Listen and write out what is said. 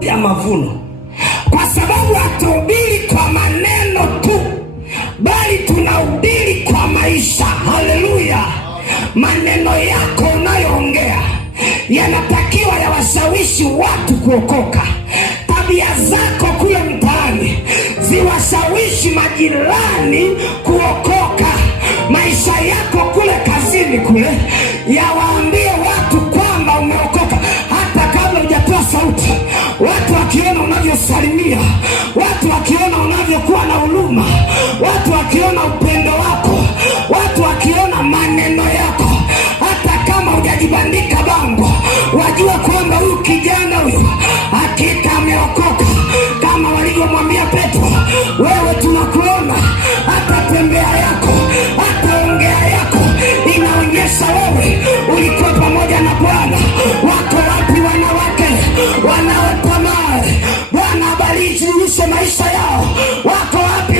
ya mavuno, kwa sababu hatuhubiri kwa maneno tu, bali tunahubiri kwa maisha. Haleluya! Maneno yako unayoongea yanatakiwa yawashawishi watu kuokoka. Tabia zako kule mtaani ziwashawishi majirani kuokoka. Maisha yako kule kazini kule yawaambie watu kwamba umeokoka, hata kabla hujatoa sauti. Watu wakiona unavyosalimia, watu wakiona unavyokuwa na huruma, watu wakiona upendo wako, watu wakiona maneno yako, hata kama hujajibandika bango, wajua kwamba huyu kijana huyu hakika ameokoka. Kama walivyomwambia Petro, wewe tunakuona, hata tembea yako, hata ongea yako inaonyesha wewe ulikuwa pamoja na Bwana. Wako wapi wanawake wanaotamani Bwana abariki maisha yao? Wako wapi